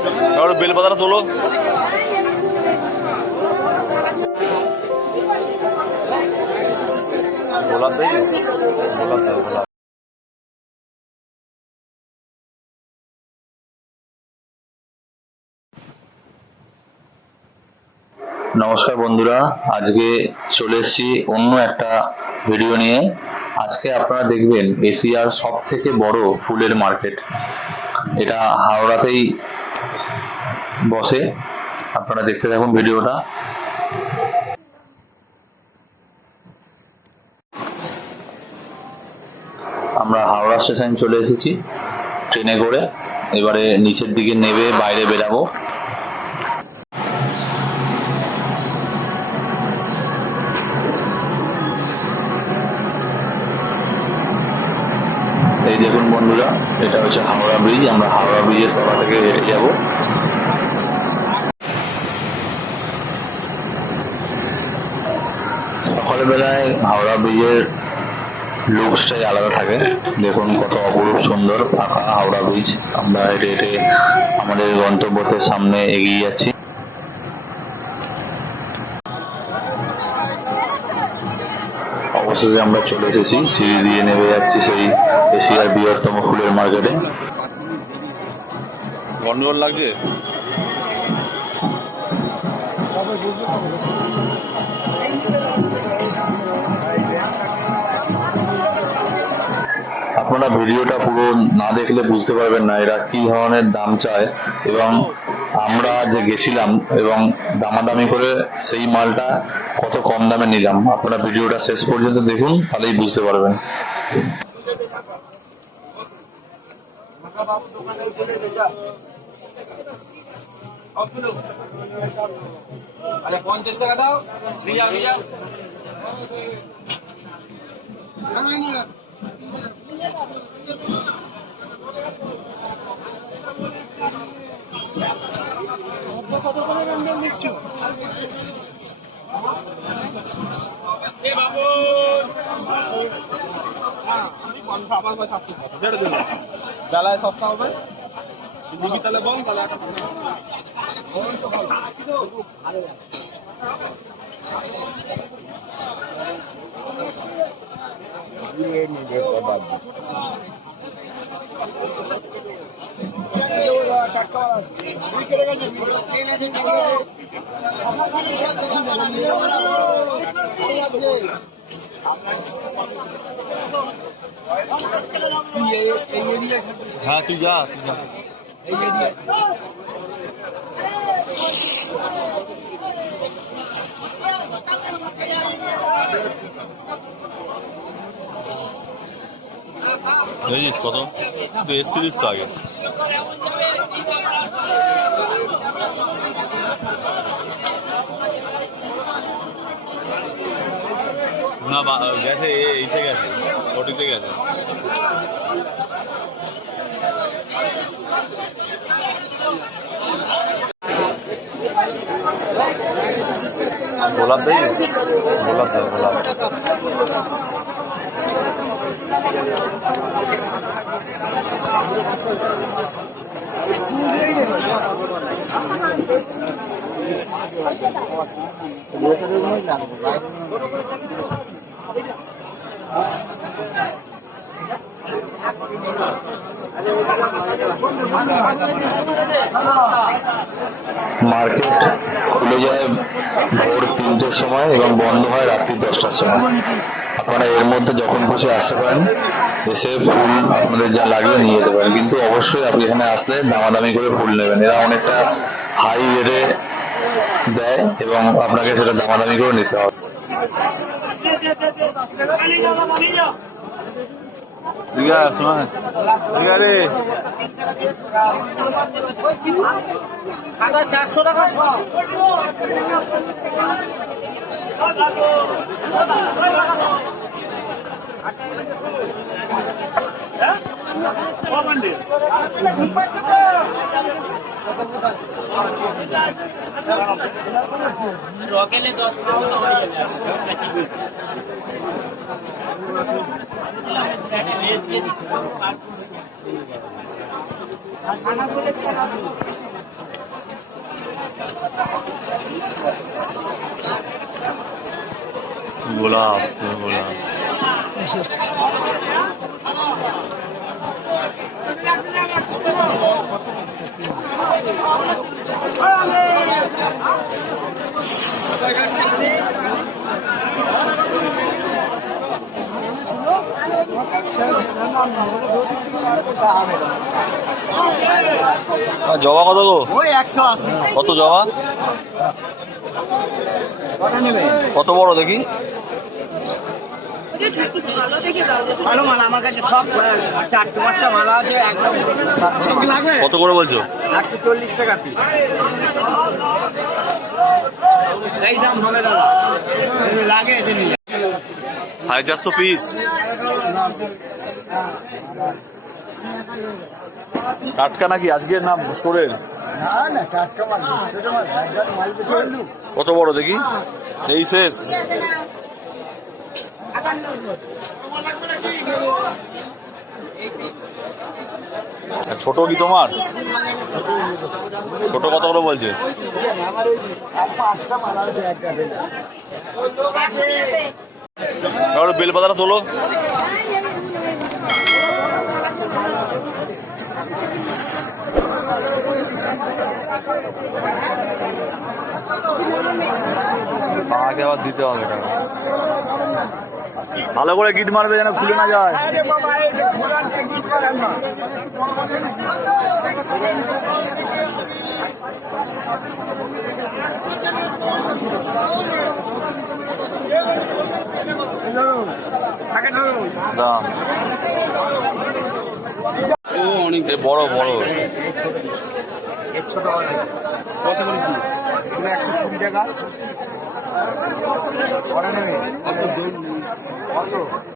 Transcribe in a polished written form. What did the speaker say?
और बेल पता তোলো গোলাপ দেই গোলাপ দাও গোলাপ। নমস্কার বন্ধুরা, আজকে চলে এসেছি অন্য একটা ভিডিও নিয়ে। আজকে আপনারা দেখবেন এশিয়ার সব থেকে বড় ফুলের মার্কেট। এটা হাওড়াতেই বসে। আপনারা দেখতে থাকুন ভিডিওটা। আমরা হাওড়া স্টেশন চলে এসেছি ট্রেনে করে। এবারে নিচের দিকে নেমে বাইরে বেরাবো। এই দেখুন বন্ধুরা, এটা হচ্ছে হাওড়া ব্রিজ। আমরা হাওড়া ব্রিজের তলা থেকে হেঁটে যাব। সকালবেলায় হাওড়া ব্রিজের লুকসটাই আলাদা থাকে। দেখুন কত অপরূপ সুন্দর ফাঁকা হাওড়া ব্রিজ। আমরা হেঁটে হেঁটে আমাদের গন্তব্যতে সামনে এগিয়ে যাচ্ছি। অবশেষে আমরা চলে এসেছি, সিঁড়ি দিয়ে নেমে যাচ্ছি সেই এশিয়ার বৃহত্তম ফুলের মার্কেটে। গন্ডগোল লাগছে। আপনারা ভিডিওটা পুরো না দেখলে বুঝতে পারবেন না এরা কি ধরনের দাম চায়, এবং আমরা যে গেছিলাম এবং দামাদামি করে সেই মালটা কত কম দামে নিলাম। আপনারা ভিডিওটা শেষ পর্যন্ত দেখুন, তাহলেই বুঝতে পারবেন। আচ্ছা 50 টাকা দাও, রিয়া রিয়া কত করে রঙের নিচ্ছ? এ বাবু আমি 500 আবার 700 টাকা ছেড়ে দেব। জ্বালায় সস্তা হবে। তুমি তাহলে বল তাহলে একটা হ্যাঁ তুই যা বুঝিস কত তুই এসছিলিস তো আগে। না গেছে এইতে গেছে ওটিতে গেছে। গোলাপ দেই গোলাপ দাও গোলাপ। মার্কেট খুলে যায় ভোর 3টের সময় এবং বন্ধ হয় রাত্রি 10টার সময়। আপনারা এর মধ্যে যখন খুশি আসতে পারেন, এসে ফুল আপনাদের যা লাগবে নিয়ে যেতে পারেন। কিন্তু অবশ্যই আপনি এখানে আসলে দামাদামি করে ফুল নেবেন। এরা অনেকটা হাই রেটে দেয় এবং আপনাকে সেটা দামাদামি করে নিতে হবে। দিঘা শোনা দিঘা রে সাদা 400 টাকা সব। রকেলে 10 টাকা হয়ে যাবে। লেস দিয়ে দিচ্ছি। গোলাপ গোলাপ জবা কত গো? ওই 180 কত জবা? কত বড় দেখি? ভালো মাল আমার কাছে সব 4-5টা মালা আছে একদম। কত করে বলছো? 140 টাকা পিস। এই দাম হবে দাদা, লাগে এসে নিয়ে 450 পিস। টাটকা নাকি আজকের নাম স্টোরের? না টাটকা মাল, ছোট মাল, মাল বেচে ফেললু। কত বড় দেখি? এই শেষ। ছোট কি তোমার? ছোট কত করে বলছে? আমার এই 5টা মালা আছে একটা বেলা। তাহলে বেলপাতাটা তোলো। আগে আবার দিতে হবে টাকা। ভালো করে গিট মারবে যেন খুলে না যায়। দাম ও অনেক বড় বড়। এর ছোট আছে কত করে কি? 120 টাকা। ওরা নেবে